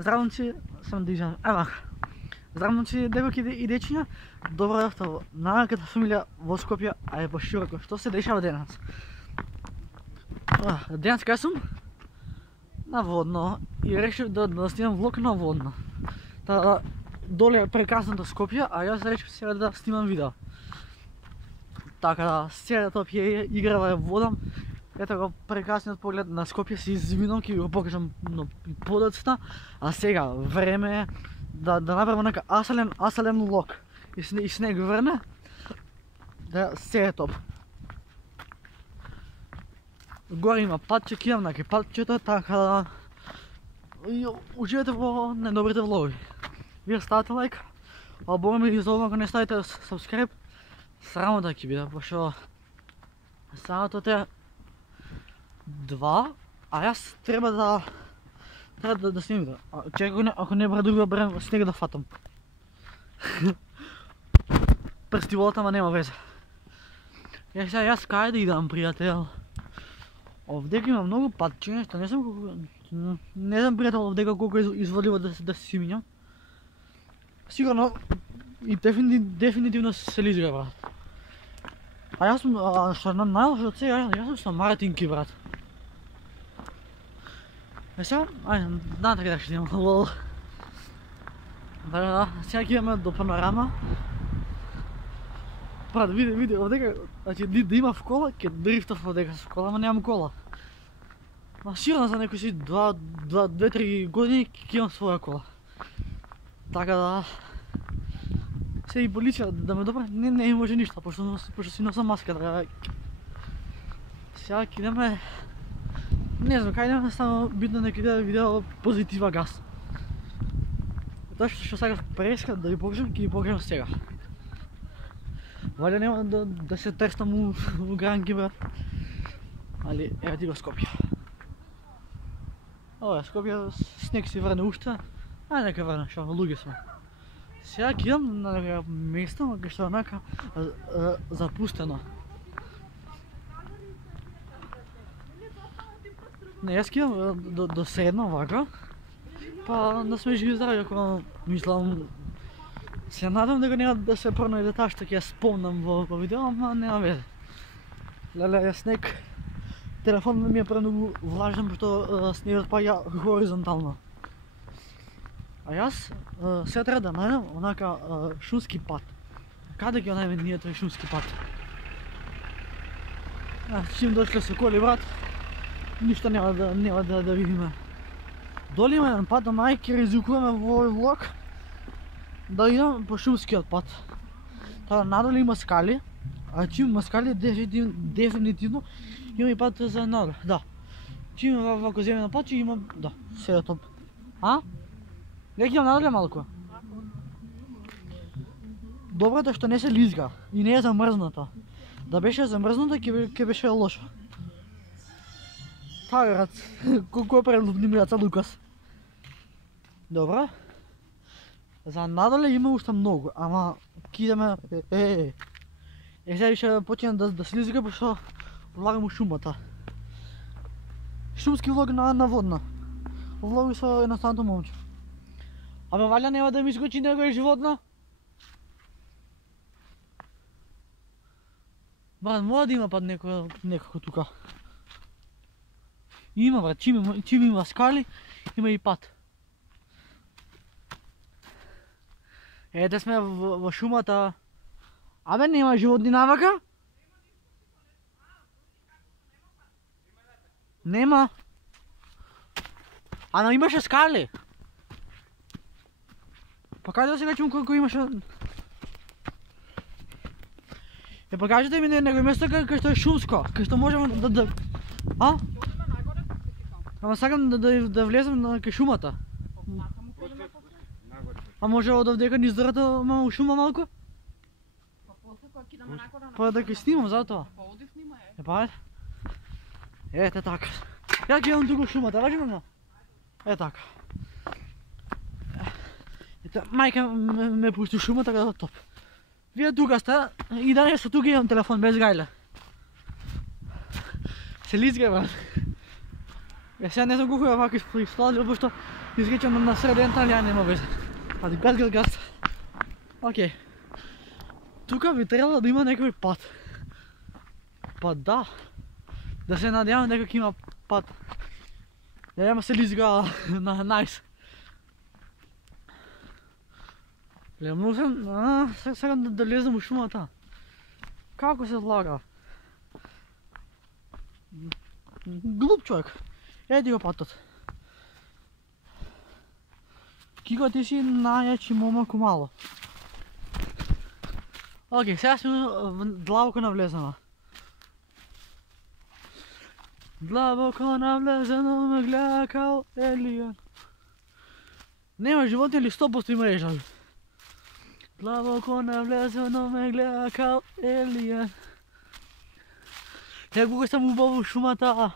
Здраво момци, само да изјавам. Ева. Здраво момци, девојки и дечиња. Добро дојавте на најаката фамилија во Скопје, а е пошироко. Што се дешава денес? Денес кај сум? На Водно. И решив да снимам влог на Водно. Доле е прекрасното Скопје, а јас решив сега да снимам видео. Така да, сега топ ја играва водам. Ето го прекрасниот поглед на Скопје, се извинувам, ќе ви го покажам подоцна. А сега време е да направам нека асален влог. И снег врне. Да се е топ. Горе има патче, кидам на патчето, така да уживате во недобрите влоги. Вие ставате лайк, а бога ми изолвам ако не ставите subscribe, срамо да ќе биде, пошто самото те 2, а јас треба да снимам видео. Чекай, ако не бра друго берем снег да фатам. Прстиволата, ама нема везе. Јас кај да идам, пријател? Овдека има многу патче, нешто не знам колку... Не знам, пријател, овдека колку е изводливо да се минјам. Сигурно и дефинитивно се лизга, брат. А јас сум, што најлошо од сега, јас сум со Мартинки, брат. Сега, ајде, натака да ќе идем, лол. Да, сега ќе идеме до Панорама. Брат, види, овдека, значи, да имав кола, ќе дрифтав овдека со кола, ама немам кола. Ма сигурно за некои си 2-3 години ќе имам своја кола. Така да... Се и полиција да ме допре, не може ништо, пошто си носам маска, така... Сега ќе идеме... Не знам, кај идеме, само битно нека иде видео позитива газ. Тоа што сакав преска да ви покажам, ќе ви покажам сега. Валја нема да се тестам у гранки, брат. Али, ева ти го Скопје. Ова, Скопје, снег си врне уште. Ајде нека врне, шо, луѓе сме. Сега ќе идам на нека место, кај што е нека запустено. Не, јас ќе идам до седно вака. Па да сме живи здрави, ако мислам... Се надам дека нема да се пронајде таа што ќе ја спомнам во видео, ама нема везе. Леле, јас снег... Телефонот ми е премногу влажен, пошто снегот паѓа хоризонтално. А јас сега треба да најдам онака шумски пат. Каде ќе најдеме ние тој шумски пат? Чим дошле со коли, брат, ништо нема да видиме. Доли има еден пат, ама ќе ризикуваме во овој влог да идам по шумскиот пат. Така надоле има скали, а чим има скали дефинитивно има и пат за надоле. Да. Чим има вако земјен пат, че има... Да, сега топ. А? Веќе идам надоле малку. Доброто што не се лизга и не е замрзната. Да беше замрзната ќе беше лошо. Така, брат, колку е прелюбнимијаца Лукас. Добро. За надоле има уште многу, ама ќе идеме... Сега више почнем да се лизга, пошто влагам у шумата. Шумски влог на Водно. Влоги со едноставното момче. Абе, валја нема да ми искочи некој животно? Брат, мора да има пат некако тука. Има, брат, чим има скали, има и пат. Да сме во шумата. Абе, нема животни навака? Нема. Ама имаше скали. Па каде да се качим колко имаше... Па кажете ми некој место кај што е шумско, кај што можеме да... А? Ама сакам да влезем кај шумата. А може од овдека низ дората у шума малку? Па да ќе снимам затоа. Па оди снимај. Па ајде. Ете така. Ја ќе идам туку шумата, важи ме? Е така. Ето, мајка ме пушти шума, така да топ. Вие тука сте, и да нешто тука имам телефон без гајле. Се лизга, брат. Сега не знам колку е вака изпладил, пошто изричам на среден Италия, няма везе. Ади газ. Окей. Тука би трябвало да има некој пат. Па да. Да се надявам дека има пат. Да няма се лизга на најс. Гледам, сега да лезем у шумата. Како се влага? Глуп човек. Еди го патот. Кико ти си најачи момак умало. Окей, сега сме длабоко навлезено. Длабоко навлезено ме гледа као елијан. Нема животни или 100% има ежали. Длабоко навлезено ме гледа као елијан. Еко кој сам убаво шумата,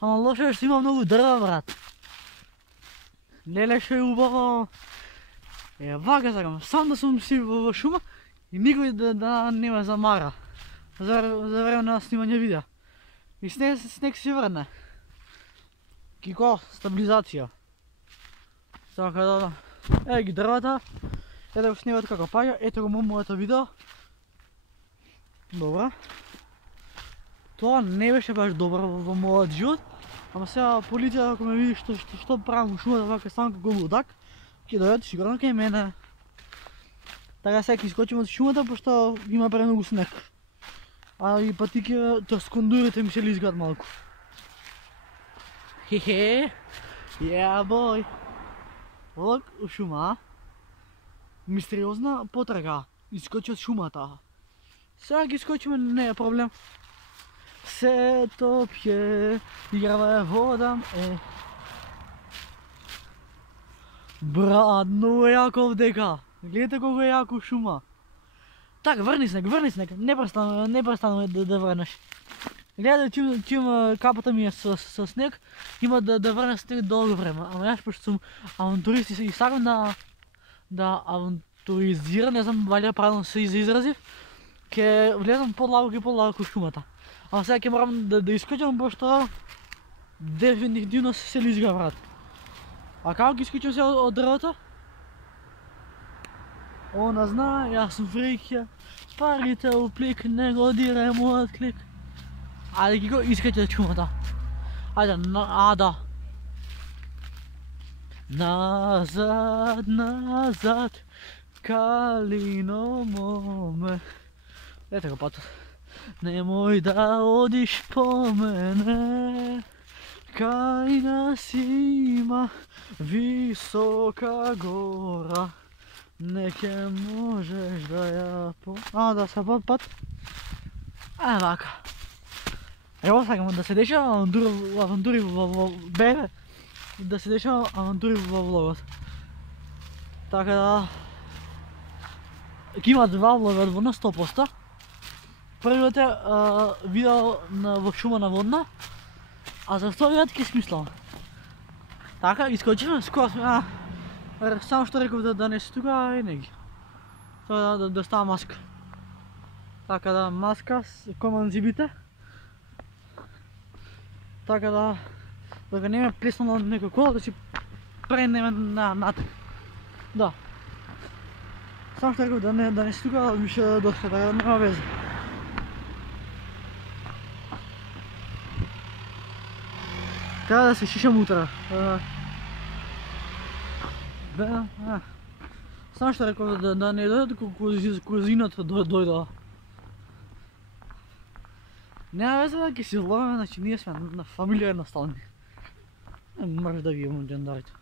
ама лошо е што има многу дрва, брат. Леле што е убаво. Вака сакам, сам да сум си во шума и никој да не ме замара за време на снимање видео. И снег си врне. Кико, стабилизација. Така да, ги дрвата, ето го снегот како паѓа, ето го моето видео. Добра. Тоа не беше баш добро во мојот живот, ама сега полиција ако ме види што правам во шумата вака сам како лудак, ќе дојдат сигурно кај мене. Така сега ќе искочим од шумата пошто има премногу снег. А и тоест кондурите ми се лизгаат малку. Хе-хе, yeah boy. Лок у шума. Мистериозна потрага. Искочи од шумата. Сега ги искочиме, не е проблем. Се топје, играва вода Брат, многу е јако овдека. Гледате колко е јако шума. Так, врни снег, непрестанно да врнеш. Гледай, чим капата ми е со снег, има да врне снег долго време. Ама јас пошто сум авантурист и сакам да авантуризирам, не знам вали правилно се изразив, ќе влезам подлабоко в шумата. Ама сега ќе морам да искочам, пошто дефинитивно се лизга, брат. А како ги искочам сега од дрвото? Она зна, јас сум фрикја, парите у плик, не го дирај мојот клик. Ајде ги го искачи од шумата. Ајде, да. Назад, калино моме. Ете го патот. Немој да одиш по мене, кај нас има висока гора. Не ќе можеш да ја да се пат. Вака. Ево сакам да се дешава авантури во бебе, да се дешава авантури во влогот. Така да ќе има два влога во 100%. Првиот е видео во шума на водна, а за вториот ќе смислам. Така, искочиме, скоро сме, само што реков да не се тука и не ги. Тоа да става маска. Така да, маска, коман зибите. Така да, дога не ме плеснало некој кола, да си пренеме натак. Да. Само што реков да не се тука, више доска, така да нема везе. Треба да се шишам утре. Само што реков да не дојдат козината дојдоа. Нема везе да ќе си зловиме, значи ние сме на фамилија едноставни. Не мораш да ги имам џендарите.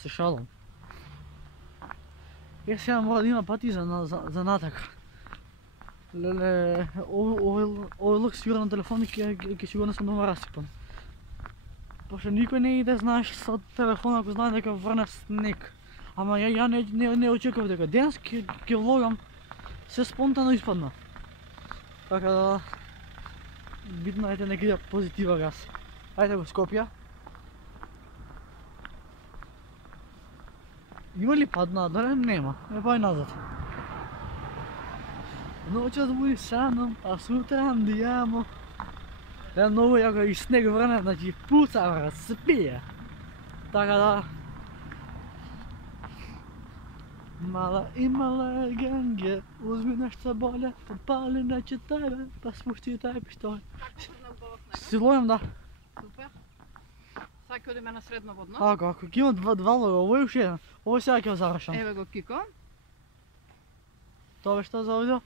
Се шалам. Сега мора да има пати за натака. Леле, овој лук сигурно на телефон ќе си го несам дома расипан. Пошто никој не иде, знаеш, со телефон ако знае дека врне снег. Ама ја не очекував дека денес ќе влогам, се спонтано испадна. Така да, битно е некоја позитива газ. Ајде го Скопје. Има ли пат надоле? Нема. Па и назад. Noćas budi sa mnom, a sutra andiamo. Mnogo jako i sneg vrne, znači puca, spije. Така да, Mala ima legenge, uzmi nešto bolje, pali neće tebe, pa spušti taj pištolj. Kako prodnal bavah С лоем, да. Супер. Сега ќе одиме на средноводно. Ако ги има два лоја, ово е уште еден. Ово сега ќе го завршам. Еве го Кико. Тоа беше тоа за видео.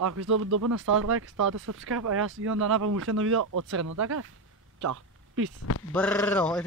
Ако сте добро, ставате лайк, ставате subscribe, а јас идам да направам уште едно видео од средно, така? Чао. Пис. Бро.